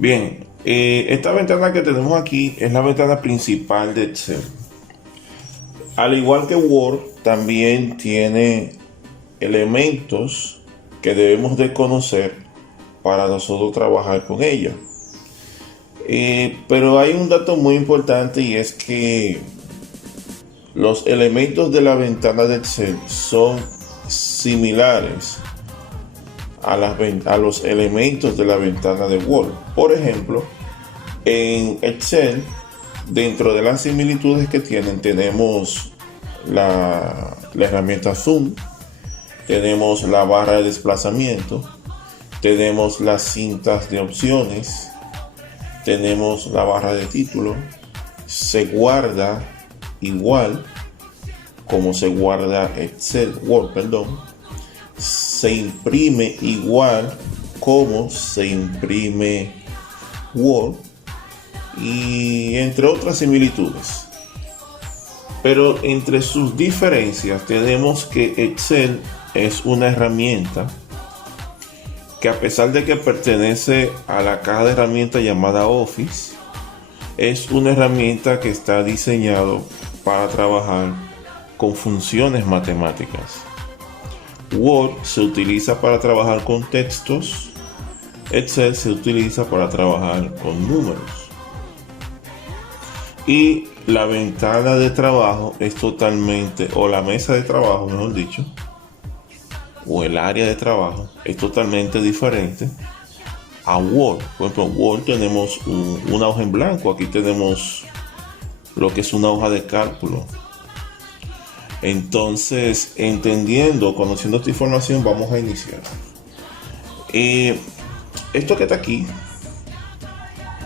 Bien, esta ventana que tenemos aquí es la ventana principal de Excel. Al igual que Word, también tiene elementos que debemos de conocer para nosotros trabajar con ella. Pero hay un dato muy importante y es que los elementos de la ventana de Excel son similares a los elementos de la ventana de Word. Por ejemplo, en Excel, dentro de las similitudes que tienen, tenemos la herramienta Zoom, tenemos la barra de desplazamiento, tenemos las cintas de opciones, tenemos la barra de título, se guarda igual como se guarda Word, se imprime igual como se imprime Word y entre otras similitudes. Pero entre sus diferencias tenemos que Excel es una herramienta que, a pesar de que pertenece a la caja de herramientas llamada Office, es una herramienta que está diseñado para trabajar con funciones matemáticas. Word se utiliza para trabajar con textos, Excel se utiliza para trabajar con números. Y la ventana de trabajo es totalmente, o la mesa de trabajo, mejor dicho, o el área de trabajo es totalmente diferente a Word. Por ejemplo, en Word tenemos una hoja en blanco, aquí tenemos lo que es una hoja de cálculo. Entonces, conociendo esta información, vamos a iniciar. Esto que está aquí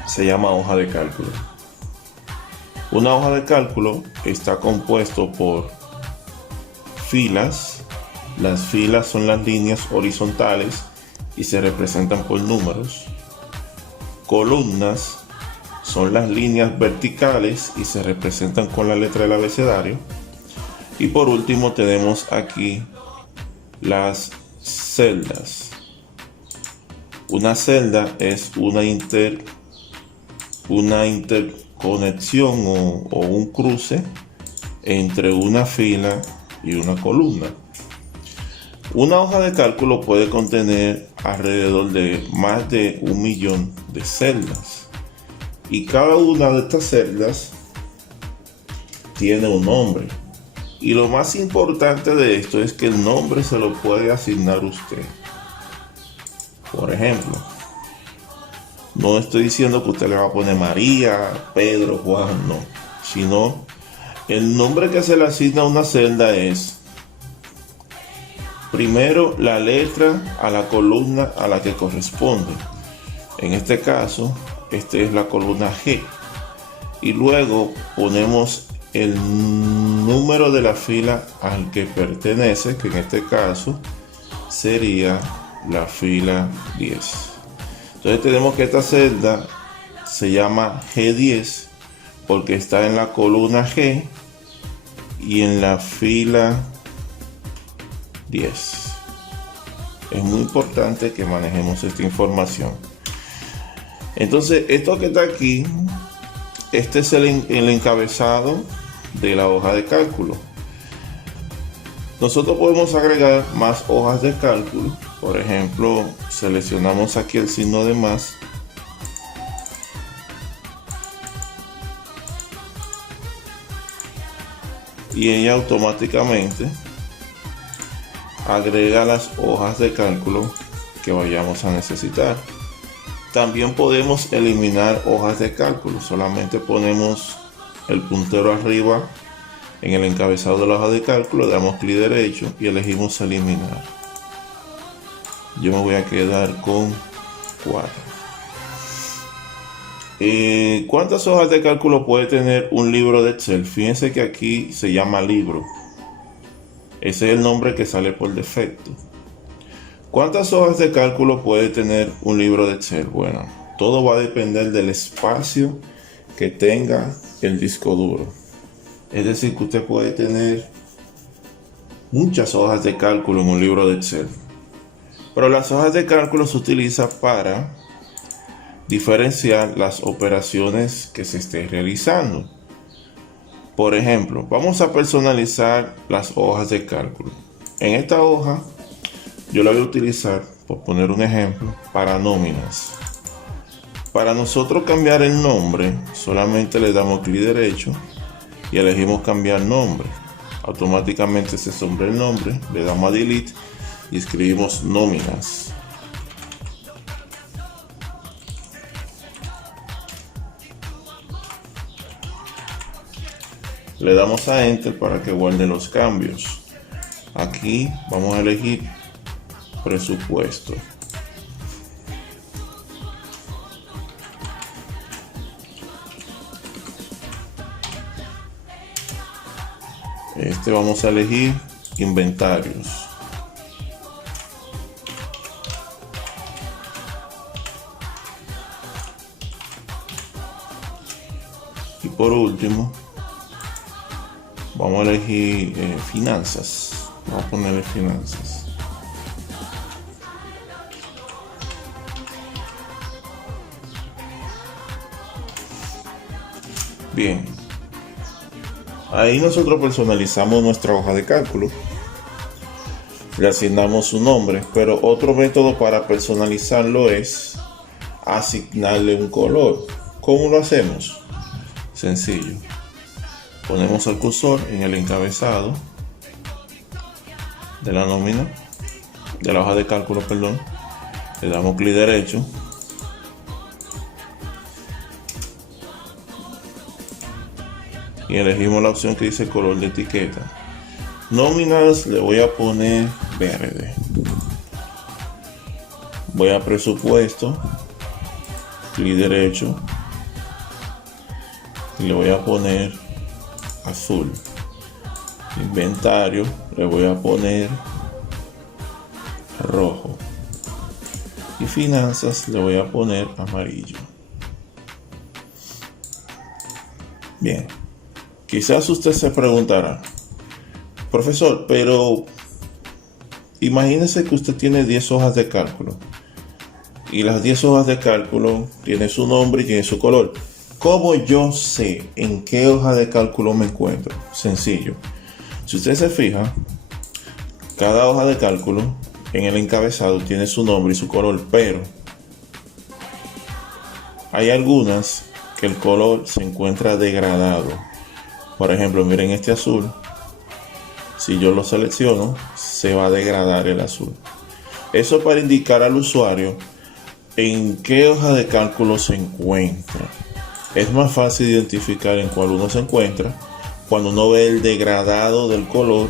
se llama hoja de cálculo. Una hoja de cálculo está compuesto por filas. Las filas son las líneas horizontales y se representan por números. Columnas son las líneas verticales y se representan con la letra del abecedario. Y por último tenemos aquí las celdas. Una celda es una interconexión o un cruce entre una fila y una columna. Una hoja de cálculo puede contener alrededor de más de 1 millón de celdas. Y cada una de estas celdas tiene un nombre. Y lo más importante de esto es que el nombre se lo puede asignar usted. Por ejemplo, no estoy diciendo que usted le va a poner María, Pedro, Juan, no. Sino el nombre que se le asigna a una celda es primero la letra a la columna a la que corresponde. En este caso, esta es la columna G. Y luego ponemos el número de la fila al que pertenece, que en este caso sería la fila 10. Entonces tenemos que esta celda se llama G10 porque está en la columna G y en la fila 10. Es muy importante que manejemos esta información. Entonces, esto que está aquí, este es el encabezado de la hoja de cálculo. Nosotros podemos agregar más hojas de cálculo. Por ejemplo, seleccionamos aquí el signo de más y ella automáticamente agrega las hojas de cálculo que vayamos a necesitar. También podemos eliminar hojas de cálculo. Solamente ponemos el puntero arriba en el encabezado de la hoja de cálculo, damos clic derecho y elegimos eliminar. Yo me voy a quedar con 4. ¿Cuántas hojas de cálculo puede tener un libro de Excel? Fíjense que aquí se llama libro. Ese es el nombre que sale por defecto. ¿Cuántas hojas de cálculo puede tener un libro de Excel? Bueno, todo va a depender del espacio que tenga el disco duro. Es decir, que usted puede tener muchas hojas de cálculo en un libro de Excel. Pero las hojas de cálculo se utilizan para diferenciar las operaciones que se estén realizando. Por ejemplo, vamos a personalizar las hojas de cálculo. En esta hoja yo la voy a utilizar, por poner un ejemplo, para nóminas. Para nosotros cambiar el nombre, solamente le damos clic derecho y elegimos cambiar nombre. Automáticamente se sombrea el nombre, le damos a delete y escribimos nóminas. Le damos a enter para que guarde los cambios. Aquí vamos a elegir presupuesto. Vamos a elegir inventarios. Y por último vamos a elegir finanzas. Vamos a ponerle finanzas. Bien. Ahí nosotros personalizamos nuestra hoja de cálculo. Le asignamos su nombre, pero otro método para personalizarlo es asignarle un color. ¿Cómo lo hacemos? Sencillo. Ponemos el cursor en el encabezado de la nómina, de la hoja de cálculo, perdón. Le damos clic derecho. Y elegimos la opción que dice color de etiqueta. Nóminas le voy a poner verde. Voy a presupuesto, clic derecho y le voy a poner azul. Inventario le voy a poner rojo y finanzas le voy a poner amarillo. Bien. Quizás usted se preguntará, profesor, pero imagínese que usted tiene 10 hojas de cálculo y las 10 hojas de cálculo tienen su nombre y tienen su color. ¿Cómo yo sé en qué hoja de cálculo me encuentro? Sencillo. Si usted se fija, cada hoja de cálculo en el encabezado tiene su nombre y su color, pero hay algunas que el color se encuentra degradado. Por ejemplo, miren este azul. Si yo lo selecciono, se va a degradar el azul. Eso para indicar al usuario en qué hoja de cálculo se encuentra. Es más fácil identificar en cuál uno se encuentra cuando uno ve el degradado del color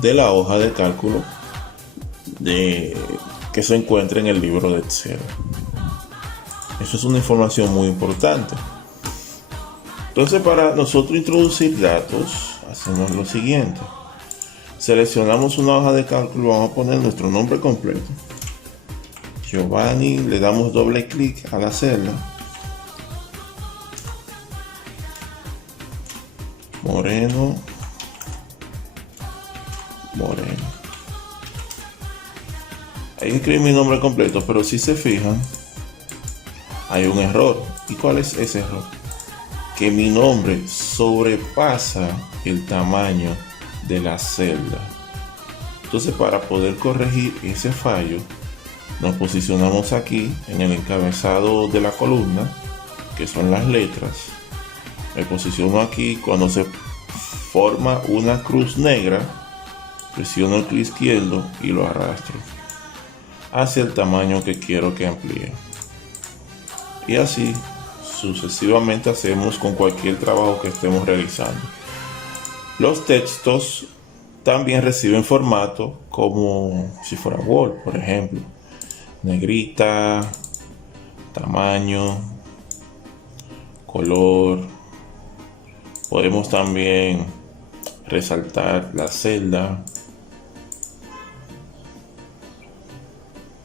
de la hoja de cálculo que se encuentra en el libro de Excel. Eso es una información muy importante. Entonces, para nosotros introducir datos, hacemos lo siguiente. Seleccionamos una hoja de cálculo, vamos a poner nuestro nombre completo. Giovanni, le damos doble clic a la celda. Moreno. Ahí escribí mi nombre completo, pero si se fijan, hay un error. ¿Y cuál es ese error? Que mi nombre sobrepasa el tamaño de la celda. Entonces, para poder corregir ese fallo, nos posicionamos aquí en el encabezado de la columna, que son las letras. Me posiciono aquí. Cuando se forma una cruz negra, presiono el clic izquierdo y lo arrastro hacia el tamaño que quiero que amplíe. Y así sucesivamente hacemos con cualquier trabajo que estemos realizando. Los textos también reciben formato como si fuera Word, por ejemplo. Negrita, tamaño, color. Podemos también resaltar la celda.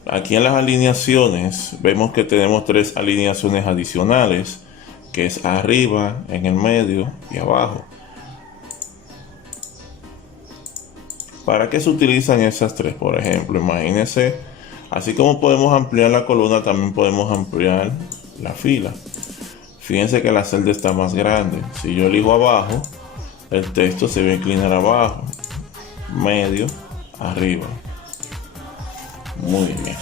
Aquí en las alineaciones vemos que tenemos 3 alineaciones adicionales, que es arriba, en el medio y abajo. ¿Para qué se utilizan esas 3? Por ejemplo, imagínense, así como podemos ampliar la columna, también podemos ampliar la fila. Fíjense que la celda está más grande. Si yo elijo abajo, el texto se va a inclinar abajo, medio, arriba. Muy bien.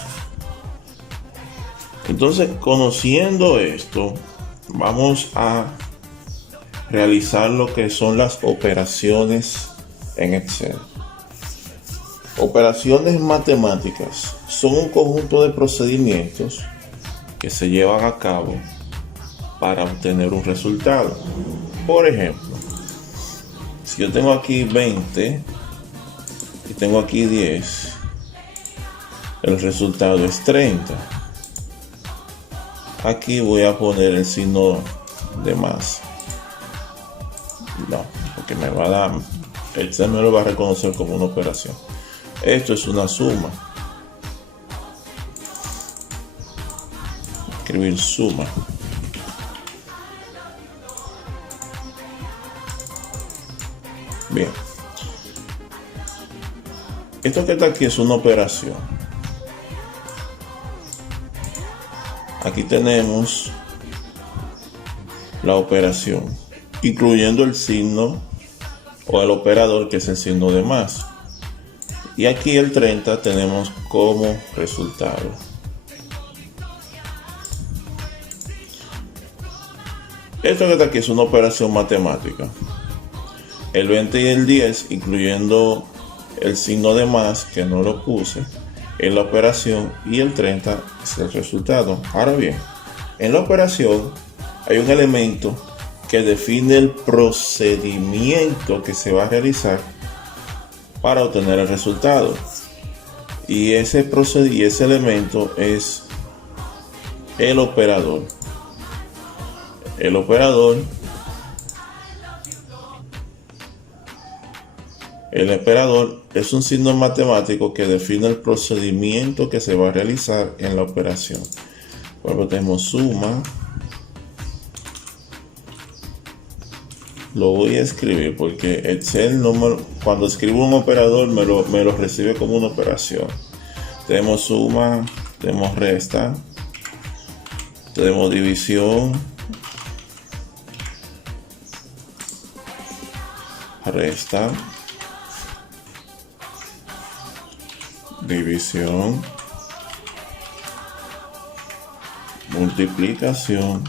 Entonces, conociendo esto, vamos a realizar lo que son las operaciones en Excel. Operaciones matemáticas son un conjunto de procedimientos que se llevan a cabo para obtener un resultado. Por ejemplo, si yo tengo aquí 20 y tengo aquí 10, el resultado es 30. Aquí voy a poner el signo de más. No, porque me va a dar, Excel me lo va a reconocer como una operación. Esto es una suma. Escribir suma. Bien. Esto que está aquí es una operación. Aquí tenemos la operación, incluyendo el signo o el operador, que es el signo de más. Y aquí el 30 tenemos como resultado. Esto que está aquí es una operación matemática. El 20 y el 10, incluyendo el signo de más, que no lo puse, en la operación, y el 30 es el resultado. Ahora bien, en la operación hay un elemento que define el procedimiento que se va a realizar para obtener el resultado. Y ese elemento es el operador. El operador es un signo matemático que define el procedimiento que se va a realizar en la operación. Por ejemplo, tenemos suma. Lo voy a escribir porque Excel cuando escribo un operador me lo recibe como una operación. Tenemos suma, tenemos resta, tenemos división, resta, división, multiplicación,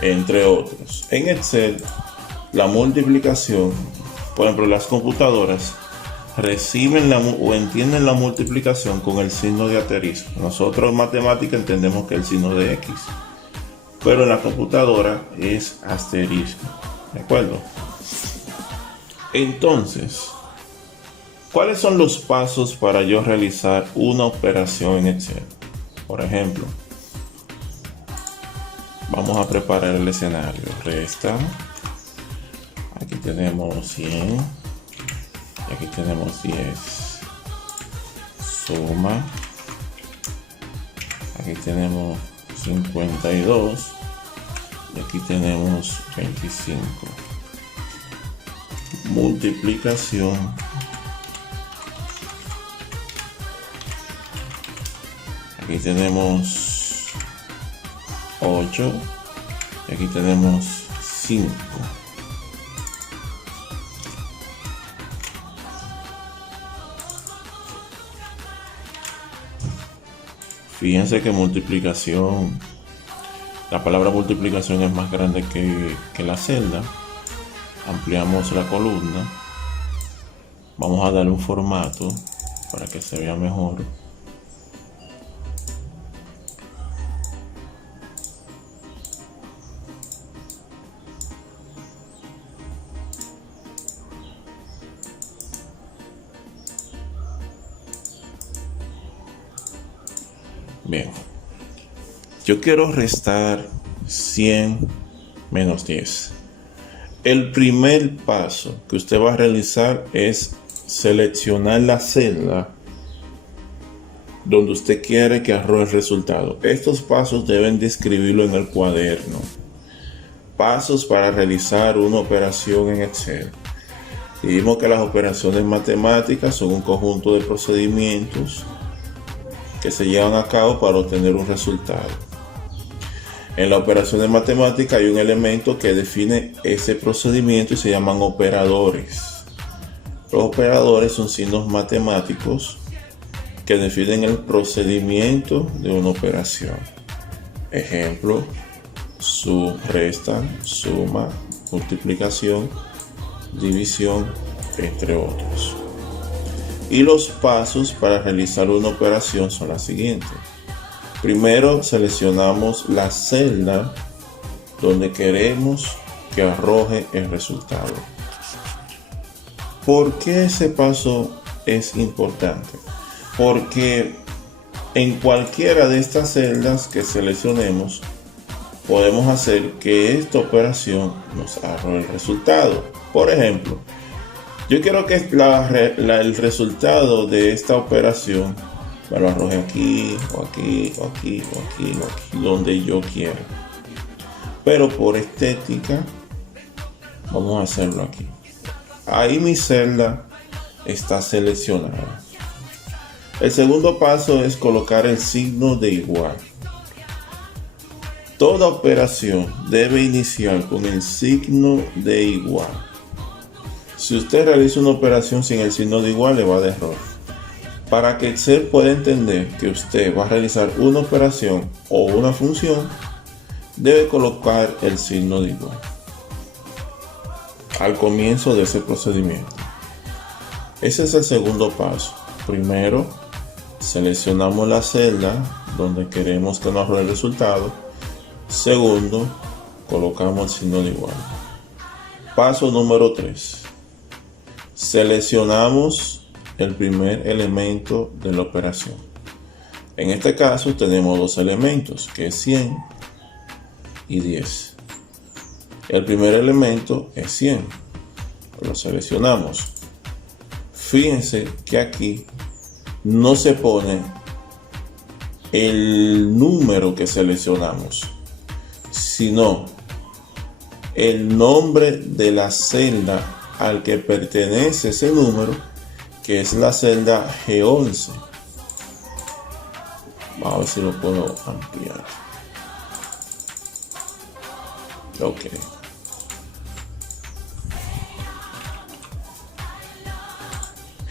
entre otros. En Excel, la multiplicación, por ejemplo, las computadoras reciben o entienden la multiplicación con el signo de asterisco. Nosotros en matemática entendemos que el signo de X, pero en la computadora es asterisco. ¿De acuerdo? Entonces, ¿cuáles son los pasos para yo realizar una operación en Excel? Por ejemplo, vamos a preparar el escenario. Resta. Aquí tenemos 100. Y aquí tenemos 10. Suma. Aquí tenemos 52. Y aquí tenemos 25. Multiplicación. Aquí tenemos 8. Y aquí tenemos 5. Fíjense que multiplicación, la palabra multiplicación es más grande que la celda. Ampliamos la columna. Vamos a darle un formato para que se vea mejor. Bien, yo quiero restar 100 menos 10. El primer paso que usted va a realizar es seleccionar la celda donde usted quiere que arroje el resultado. Estos pasos deben de escribirlo en el cuaderno. Pasos para realizar una operación en Excel. Dijimos que las operaciones matemáticas son un conjunto de procedimientos que se llevan a cabo para obtener un resultado. En las operaciones matemáticas hay un elemento que define ese procedimiento y se llaman operadores. Los operadores son signos matemáticos que definen el procedimiento de una operación. Ejemplo: sub, resta, suma, multiplicación, división, entre otros. Y los pasos para realizar una operación son los siguientes. Primero seleccionamos la celda donde queremos que arroje el resultado. ¿Por qué ese paso es importante? Porque en cualquiera de estas celdas que seleccionemos podemos hacer que esta operación nos arroje el resultado. Por ejemplo, yo quiero que el resultado de esta operación me lo arroje aquí, o aquí, o aquí, o aquí, o aquí, donde yo quiera. Pero por estética, vamos a hacerlo aquí. Ahí mi celda está seleccionada. El segundo paso es colocar el signo de igual. Toda operación debe iniciar con el signo de igual. Si usted realiza una operación sin el signo de igual, le va a dar error. Para que Excel pueda entender que usted va a realizar una operación o una función, debe colocar el signo de igual al comienzo de ese procedimiento. Ese es el segundo paso. Primero, seleccionamos la celda donde queremos que nos arroje el resultado. Segundo, colocamos el signo de igual. Paso número 3. Seleccionamos el primer elemento de la operación. En este caso tenemos dos elementos, que es 100 y 10. El primer elemento es 100. Lo seleccionamos. Fíjense que aquí no se pone el número que seleccionamos, sino el nombre de la celda al que pertenece ese número, que es la celda G11. Vamos a ver si lo puedo ampliar. Ok.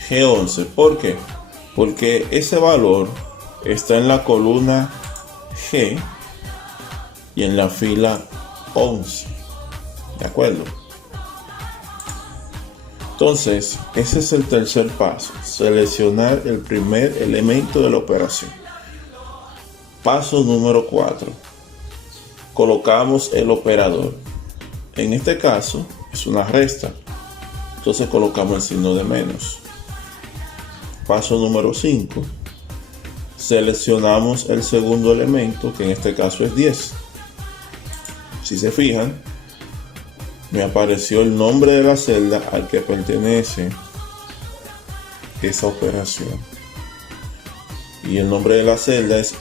G11. ¿Por qué? Porque ese valor está en la columna G y en la fila 11. ¿De acuerdo? Entonces, ese es el tercer paso. Seleccionar el primer elemento de la operación. Paso número 4. Colocamos el operador. En este caso, es una resta. Entonces colocamos el signo de menos. Paso número 5. Seleccionamos el segundo elemento, que en este caso es 10. Si se fijan, me apareció el nombre de la celda al que pertenece esa operación. Y el nombre de la celda es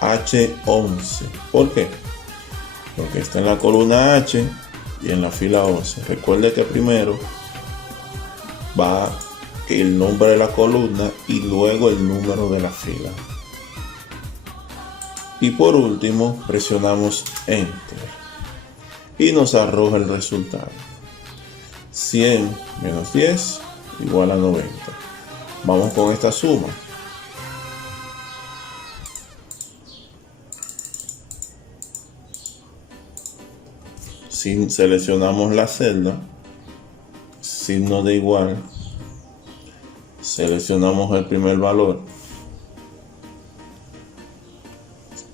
H11. ¿Por qué? Porque está en la columna H y en la fila 11. Recuerde que primero va el nombre de la columna y luego el número de la fila. Y por último presionamos Enter y nos arroja el resultado. 100 menos 10 igual a 90. Vamos con esta suma. Seleccionamos la celda, signo de igual, seleccionamos el primer valor,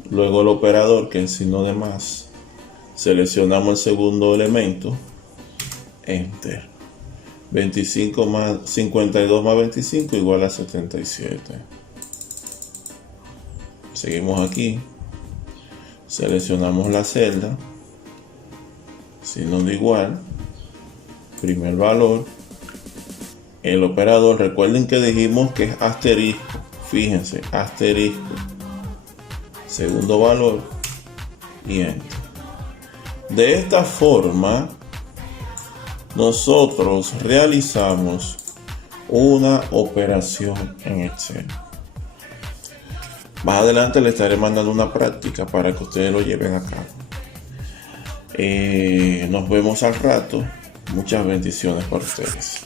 luego el operador, que es el signo de más, seleccionamos el segundo elemento, Enter. 52 más 25 igual a 77. Seguimos aquí, seleccionamos la celda, signo de igual, primer valor, el operador. Recuerden que dijimos que es asterisco. Fíjense, asterisco, segundo valor y Enter. De esta forma nosotros realizamos una operación en Excel. Más adelante les estaré mandando una práctica para que ustedes lo lleven a cabo. Nos vemos al rato. Muchas bendiciones para ustedes.